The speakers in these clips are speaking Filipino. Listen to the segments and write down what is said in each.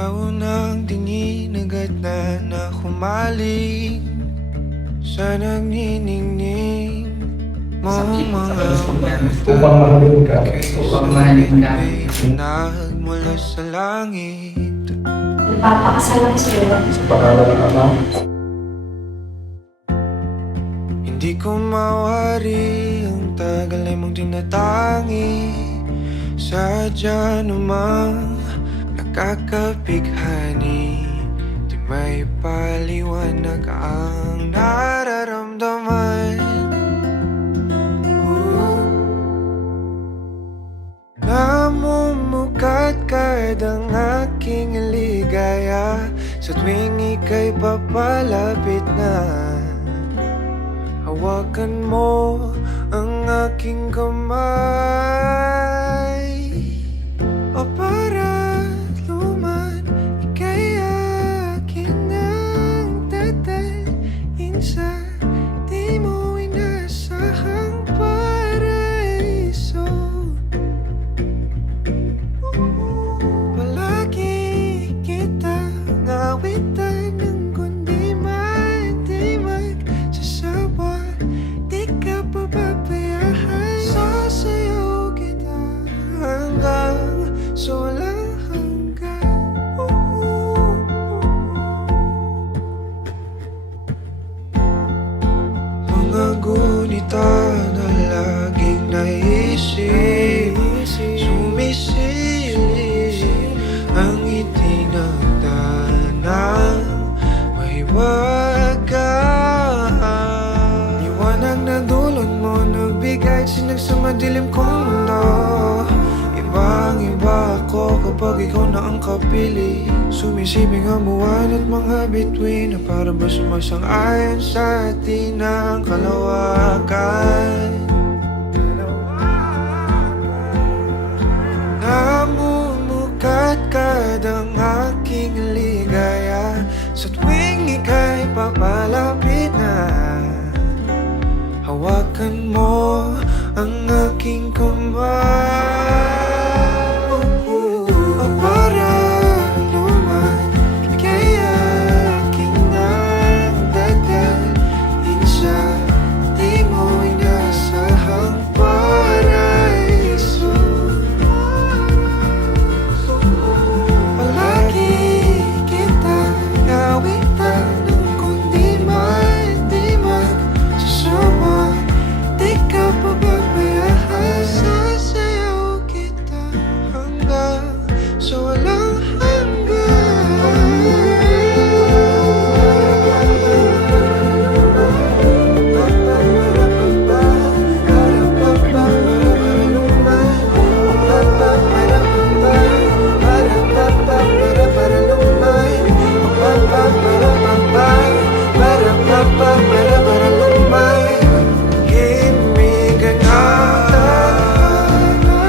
Sa unang tingin agad na humaling sa nagniningning mong mga Upang mahalin ka. Upang mahalin ka. Nagmula sa langit. Nagpapakasal ako sa'yo. Sa pangalan ng Ama, Hindi ko mawari ang tagal ay mong tinatangi. Sadya namang nakakapighani. Di may paliwanag ang nararamdaman. Namumukat kadang aking ligaya sa tuwing ika'y papalapit na. Hawakan mo ang aking kamay. O para luman, ika'y akin ang tatalin sa di mo inasahang paraiso. Palagi kitang awitan ng kundi man di magsasawa. Di ka pababayaan. Sasayaw kita hanggang sa walang hanggan. Mga gunita na laging naisip, sumisilip ang itinagdanang mahiwagaan. Liwanag na dulot mo, nagbigay sinag sa madilim kong mundo. Ibang-iba ako kapag ikaw na ang kapili. Sumisibing ang buwan at mga bituin na para ba sumasang-ayon sa atin ang kalawakan. Namumukat kadang aking ligaya sa tuwing ika'y papalapit na. Hawakan mo ang aking kamay. O para luman, ika'y aking nagdadalhin sa di mo inasahang paraiso. Palagi kitang awitan ng kundi man di magsasawa. Di ka pababayaan. Sasayaw kita hanggang sa walang himig ang tadhana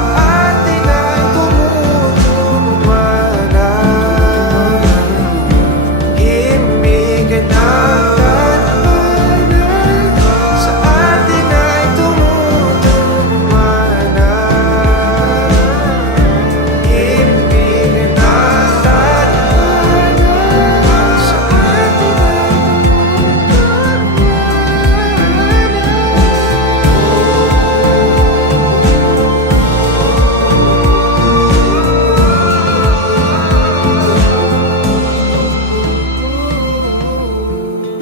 sa atin ay tumutulumana. Himig ang tadhana sa atin ay tumutulumana. Himig ang tadhana sa atin ay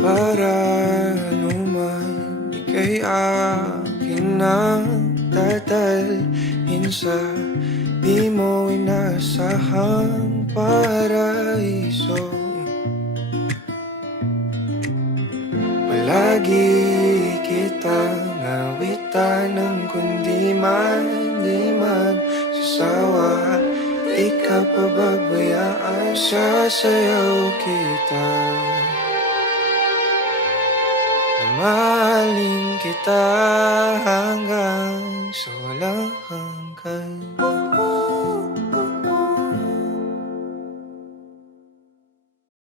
para luman, ika'y akin ang tatalhin sa di mo inasahang paraiso. Palagi kitang awitan ng kundi man di magsasawa. Di ka pababayaan. Sasayaw kita, mahalin kita hanggang sa walang hanggan.